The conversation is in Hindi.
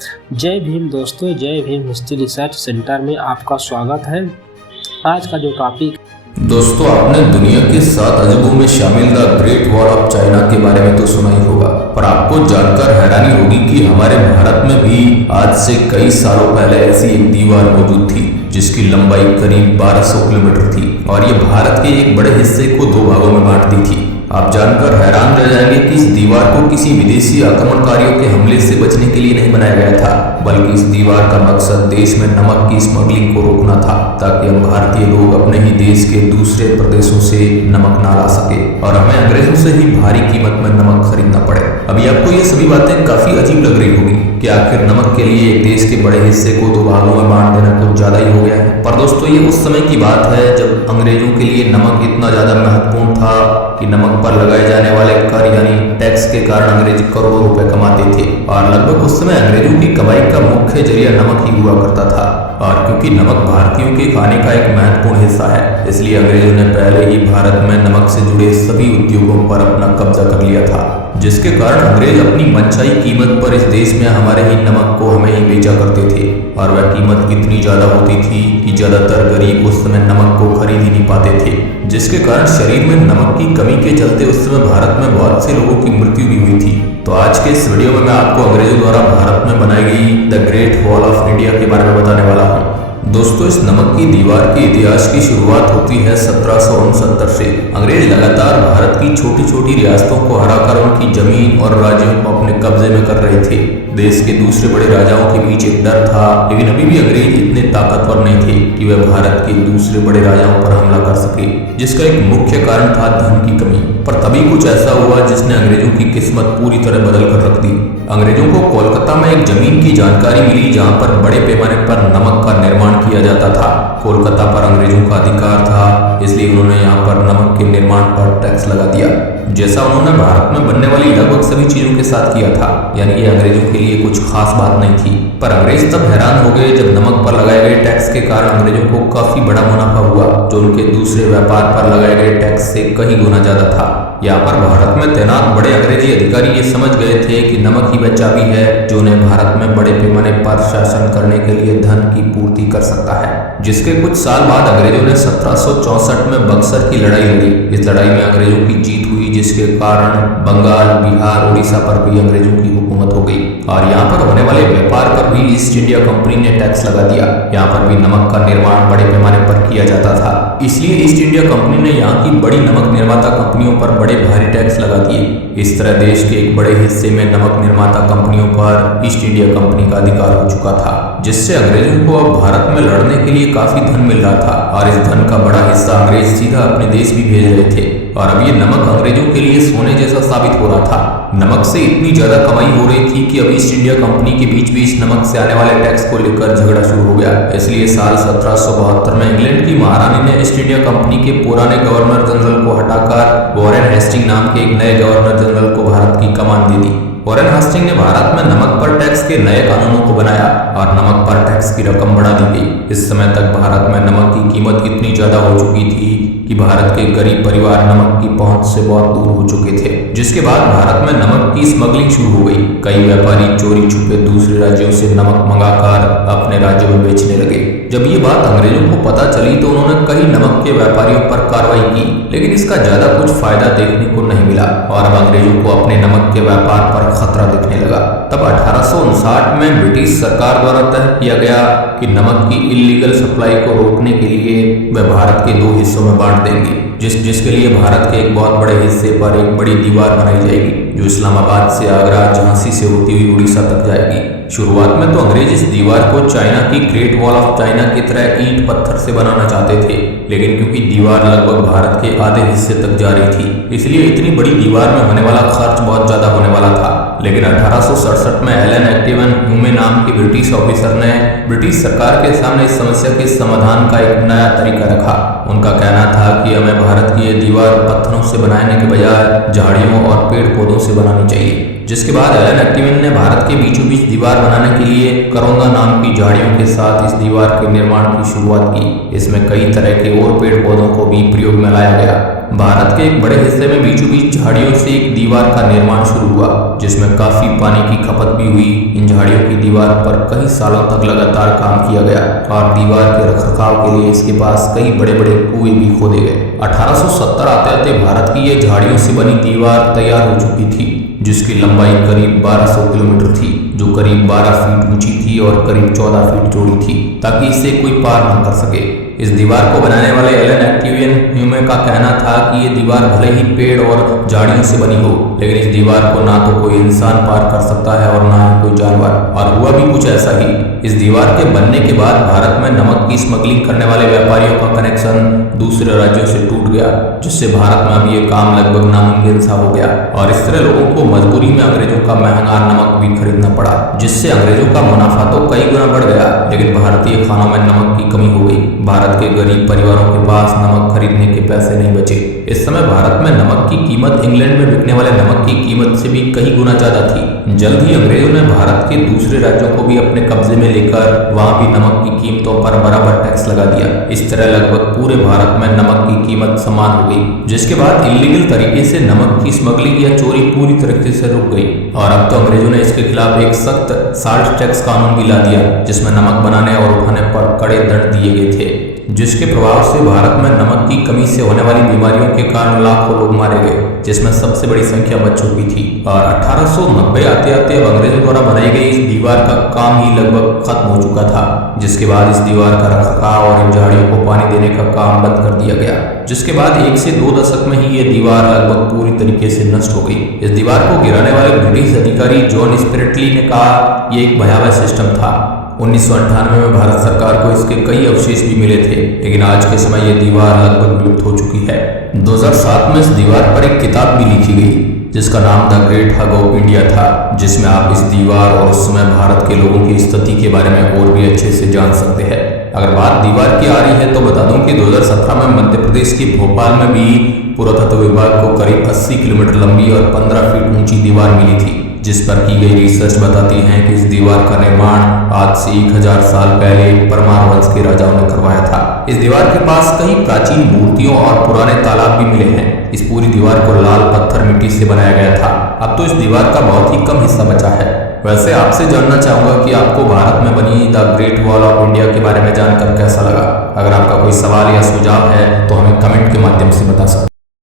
जय भीम दोस्तों, जय भीम हिस्ट्री रिसर्च सेंटर में आपका स्वागत है। आज का जो टॉपिक दोस्तों, आपने दुनिया के 7 अजूबों में शामिल the great wall of China के बारे में तो सुना ही होगा, पर आपको जानकर हैरानी होगी कि हमारे भारत में भी आज से कई सालों पहले ऐसी एक दीवार मौजूद थी जिसकी लंबाई करीब 1200 किलोमीटर थी और ये भारत के एक बड़े हिस्से को 2 भागों में बांटती थी। आप जानकर हैरान रह जाएंगे कि इस दीवार को किसी विदेशी आक्रमणकारियों के हमले से बचने के लिए नहीं बनाया गया था, बल्कि इस दीवार का मकसद देश में नमक की स्मगलिंग को रोकना था, ताकि हम भारतीय लोग अपने ही देश के दूसरे प्रदेशों से नमक ना ला सके और हमें अंग्रेजों से ही भारी कीमत में नमक खरीदना पड़े। अभी आपको ये सभी बातें काफी अजीब लग रही होगी कि आखिर नमक के लिए एक देश के बड़े हिस्से को 2 भागों में बांट देना कुछ ज्यादा ही हो गया है। पर दोस्तों, ये उस समय की बात है जब अंग्रेजों के लिए नमक इतना ज्यादा महत्वपूर्ण था कि नमक पर लगाए जाने वाले कर यानी टैक्स के कारण अंग्रेज करोड़ों रुपए कमाते थे और लगभग उस समय अंग्रेजों की कमाई का मुख्य जरिया नमक ही हुआ करता था। और क्योंकि नमक भारतीयों के खाने का एक महत्वपूर्ण हिस्सा है, इसलिए अंग्रेजों ने पहले ही भारत में नमक से जुड़े सभी उद्योगों पर अपना कब्जा कर लिया था, जिसके कारण अंग्रेज अपनी मनचाही कीमत पर इस देश में हमारे ही नमक को हमें ही बेचा करते थे और वह कीमत इतनी ज्यादा होती थी कि ज्यादातर गरीब उस समय नमक को खरीद ही नहीं पाते थे, जिसके कारण शरीर में नमक की कमी के चलते उस समय भारत में बहुत से लोगों की मृत्यु भी हुई थी। तो आज के इस वीडियो में मैं आपको अंग्रेजों द्वारा भारत में बनाई गई the great wall of India के बारे में बताने वाला हूँ। दोस्तों, इस नमक की दीवार के इतिहास की शुरुआत होती है 1769 से। अंग्रेज लगातार भारत की छोटी छोटी रियासतों को हराकर उनकी जमीन और राज्यों को अपने कब्जे में कर रहे थे। देश के दूसरे बड़े राजाओं के बीच एक डर था, लेकिन अभी भी अंग्रेज इतने ताकतवर नहीं थे कि वे भारत के दूसरे बड़े राजाओं पर हमला कर सके, जिसका एक मुख्य कारण था धन की कमी। पर तभी कुछ ऐसा हुआ जिसने अंग्रेजों की किस्मत पूरी तरह बदल कर रख दी। अंग्रेजों को कोलकाता में एक जमीन की जानकारी मिली जहां पर बड़े पैमाने पर नमक का निर्माण किया जाता था। कोलकाता पर अंग्रेजों का अधिकार था, इसलिए उन्होंने यहाँ पर नमक के निर्माण पर टैक्स लगा दिया, जैसा उन्होंने भारत में बनने वाली लगभग सभी चीजों के साथ किया था। यानी ये अंग्रेजों के लिए कुछ खास बात नहीं थी। पर अंग्रेज तब हैरान हो गए जब नमक पर लगाए गए टैक्स के कारण अंग्रेजों को काफी बड़ा मुनाफा हुआ, जो उनके दूसरे व्यापार पर लगाए गए टैक्स से कहीं गुना ज्यादा था। यहाँ पर भारत में तैनात बड़े अंग्रेजी अधिकारी ये समझ गए थे कि नमक ही वह चाबी है जो उन्हें भारत में बड़े पैमाने पर शासन करने के लिए धन की पूर्ति कर सकता है। जिसके कुछ साल बाद अंग्रेजों ने 1764 में बक्सर की लड़ाई लड़ी। इस लड़ाई में अंग्रेजों की जीत हुई, जिसके कारण बंगाल, बिहार, उड़ीसा पर भी अंग्रेजों की हुकूमत हो गई और यहाँ पर होने वाले व्यापार पर भी ईस्ट इंडिया कंपनी ने टैक्स लगा दिया। यहाँ पर भी नमक का निर्माण बड़े पैमाने पर किया जाता था, इसलिए ईस्ट इंडिया कंपनी ने यहाँ की बड़ी नमक निर्माता कंपनियों पर बड़े भारी टैक्स लगा दिए। इस तरह देश के एक बड़े हिस्से में नमक निर्माता कंपनियों पर ईस्ट इंडिया कंपनी का अधिकार हो चुका था, जिससे अंग्रेजों को अब भारत में लड़ने के लिए काफी धन मिल रहा था और इस धन का बड़ा हिस्सा अंग्रेज सीधा अपने देश भी भेज रहे थे। और अब ये नमक अंग्रेजों के लिए सोने जैसा साबित हो रहा था। नमक से इतनी ज्यादा कमाई हो रही थी कि अब ईस्ट इंडिया कंपनी के बीच बीच नमक से आने वाले टैक्स को लेकर झगड़ा शुरू हो गया। इसलिए साल 1772 में इंग्लैंड की महारानी ने ईस्ट इंडिया कंपनी के पुराने गवर्नर जनरल को हटाकर वॉरेन हेस्टिंग नाम के एक नए गवर्नर जनरल को भारत की कमान दे दी। वॉरेन हेस्टिंग ने भारत में नमक पर टैक्स के नए कानूनों को बनाया और नमक पर टैक्स की रकम बढ़ा दी गई। इस समय तक भारत में नमक की कीमत इतनी ज्यादा हो चुकी थी कि भारत के गरीब परिवार नमक की पहुंच से बहुत दूर हो चुके थे, जिसके बाद भारत में नमक की स्मगलिंग शुरू हो गई। कई व्यापारी चोरी छुपे दूसरे राज्यों से नमक मंगाकर अपने राज्यों में बेचने लगे। जब ये बात अंग्रेजों को पता चली तो उन्होंने कई नमक के व्यापारियों पर कार्रवाई की, लेकिन इसका ज्यादा कुछ फायदा देखने को नहीं मिला और अब अंग्रेजों को अपने नमक के व्यापार पर खतरा दिखने लगा। तब 1859 में ब्रिटिश सरकार द्वारा तय किया गया कि नमक की इलीगल सप्लाई को रोकने के लिए वह भारत के 2 हिस्सों में बांट देंगे, जिसके लिए भारत के एक बहुत बड़े हिस्से पर एक बड़ी दीवार बनाई जाएगी, जो इस्लामाबाद से आगरा, झांसी से होती हुई उड़ीसा तक जाएगी। शुरुआत में तो अंग्रेज इस दीवार को चाइना की ग्रेट वॉल ऑफ चाइना की तरह ईंट पत्थर से बनाना चाहते थे, लेकिन क्योंकि दीवार लगभग भारत के आधे हिस्से तक जा रही थी, इसलिए इतनी बड़ी दीवार में होने वाला खर्च बहुत ज्यादा होने वाला था। लेकिन 1867 में एलन एक्टिवन ह्यूमे नाम के ब्रिटिश ऑफिसर ने ब्रिटिश सरकार के सामने इस समस्या के समाधान का एक नया तरीका रखा। उनका कहना था कि हमें भारत की ये दीवार पत्थरों से बनाने के बजाय झाड़ियों और पेड़ पौधों से बनानी चाहिए। जिसके बाद एलन एक्टिवन ने भारत के बीचों बीच दीवार बनाने के लिए करोंगा नाम की झाड़ियों के साथ इस दीवार के निर्माण की शुरुआत की। इसमें कई तरह के और पेड़ पौधों को भी प्रयोग में लाया गया। भारत के एक बड़े हिस्से में बीचों बीच झाड़ियों से एक दीवार का निर्माण शुरू हुआ, जिसमें काफी पानी की खपत भी हुई। इन झाड़ियों की दीवार पर कई सालों तक लगातार काम किया गया और दीवार के रखरखाव के लिए इसके पास कई बड़े बड़े कुएं भी खोदे गए। 1870 आते आते भारत की ये झाड़ियों से बनी दीवार तैयार हो चुकी थी, जिसकी लंबाई करीब 1200 किलोमीटर थी, जो करीब 12 फीट ऊंची थी और करीब 14 फीट चौड़ी थी, ताकि इसे कोई पार न कर सके। इस दीवार को बनाने वाले एलन एक्टिवियन ह्यूमे का कहना था कि ये दीवार भले ही पेड़ और झाड़ियों से बनी हो, लेकिन इस दीवार को ना तो कोई इंसान पार कर सकता है और ना ही कोई जानवर। और हुआ भी कुछ ऐसा ही। इस दीवार के बनने के बाद भारत में नमक की स्मगलिंग करने वाले व्यापारियों का कनेक्शन दूसरे राज्यों से टूट गया, जिससे भारत में अब ये काम लगभग नामुमकिन सा हो गया और इस तरह लोगों को मजबूरी में अंग्रेजों का महंगा नमक भी खरीदना पड़ा, जिससे अंग्रेजों का मुनाफा तो कई गुना बढ़ गया, लेकिन भारतीय खानों में नमक की कमी हो गई। भारत के गरीब परिवारों के पास नमक खरीदने के पैसे नहीं बचे। इस समय भारत में नमक की कीमत इंग्लैंड में बिकने वाले नमक की कीमत से भी कई गुना ज्यादा थी। जल्द ही अंग्रेजों ने भारत के दूसरे राज्यों को भी अपने कब्जे में लेकर वहां भी नमक की कीमतों पर बराबर टैक्स लगा दिया। इस तरह लगभग पूरे भारत में नमक की कीमत समान हो गई, जिसके बाद इलीगल तरीके से नमक की स्मगलिंग या चोरी पूरी तरीके से रुक गई। और अब तो अंग्रेजों ने इसके खिलाफ एक सख्त साल्ट टैक्स कानून भी ला दिया, जिसमें नमक बनाने और उठाने पर कड़े दंड दिए गए थे, जिसके प्रभाव से भारत में नमक की कमी से होने वाली बीमारियों के कारण लाखों लोग मारे गए, जिसमें सबसे बड़ी संख्या बच्चों की थी। और 1890 आते आते अब अंग्रेजों द्वारा बनाई गई इस दीवार का काम ही लगभग खत्म हो चुका था, जिसके बाद इस दीवार का रखरखाव और इन झाड़ियों को पानी देने का काम बंद कर दिया गया, जिसके बाद 1 से 2 दशक में ही ये दीवार लगभग पूरी तरीके से नष्ट हो गई। इस दीवार को गिराने वाले ब्रिटिश अधिकारी जॉन स्पिरिटली ने कहा ये एक भयावह सिस्टम था। 1998 में भारत सरकार को इसके कई अवशेष भी मिले थे, लेकिन आज के समय ये दीवार लगभग विलुप्त हो चुकी है। 2007 में इस दीवार पर एक किताब भी लिखी गई, जिसका नाम the great hug of India था, जिसमें आप इस दीवार और उस समय भारत के लोगों की स्थिति के बारे में और भी अच्छे से जान सकते हैं। अगर बात दीवार की आ रही है तो बता दूं कि 2017 में मध्य प्रदेश के भोपाल में भी पुरातत्व विभाग को करीब 80 किलोमीटर लंबी और 15 फीट ऊंची दीवार मिली थी, जिस पर की गई रिसर्च बताती है कि इस दीवार का निर्माण आज से 1000 साल पहले परमार वंश के राजाओं ने करवाया था। इस दीवार के पास कई प्राचीन मूर्तियों और पुराने तालाब भी मिले हैं। इस पूरी दीवार को लाल पत्थर मिट्टी से बनाया गया था। अब तो इस दीवार का बहुत ही कम हिस्सा बचा है। वैसे आपसे जानना चाहूंगा कि आपको भारत में बनी the great wall of India के बारे में जानकर कैसा लगा। अगर आपका कोई सवाल या सुझाव है तो हमें कमेंट के माध्यम से बता सकते हैं।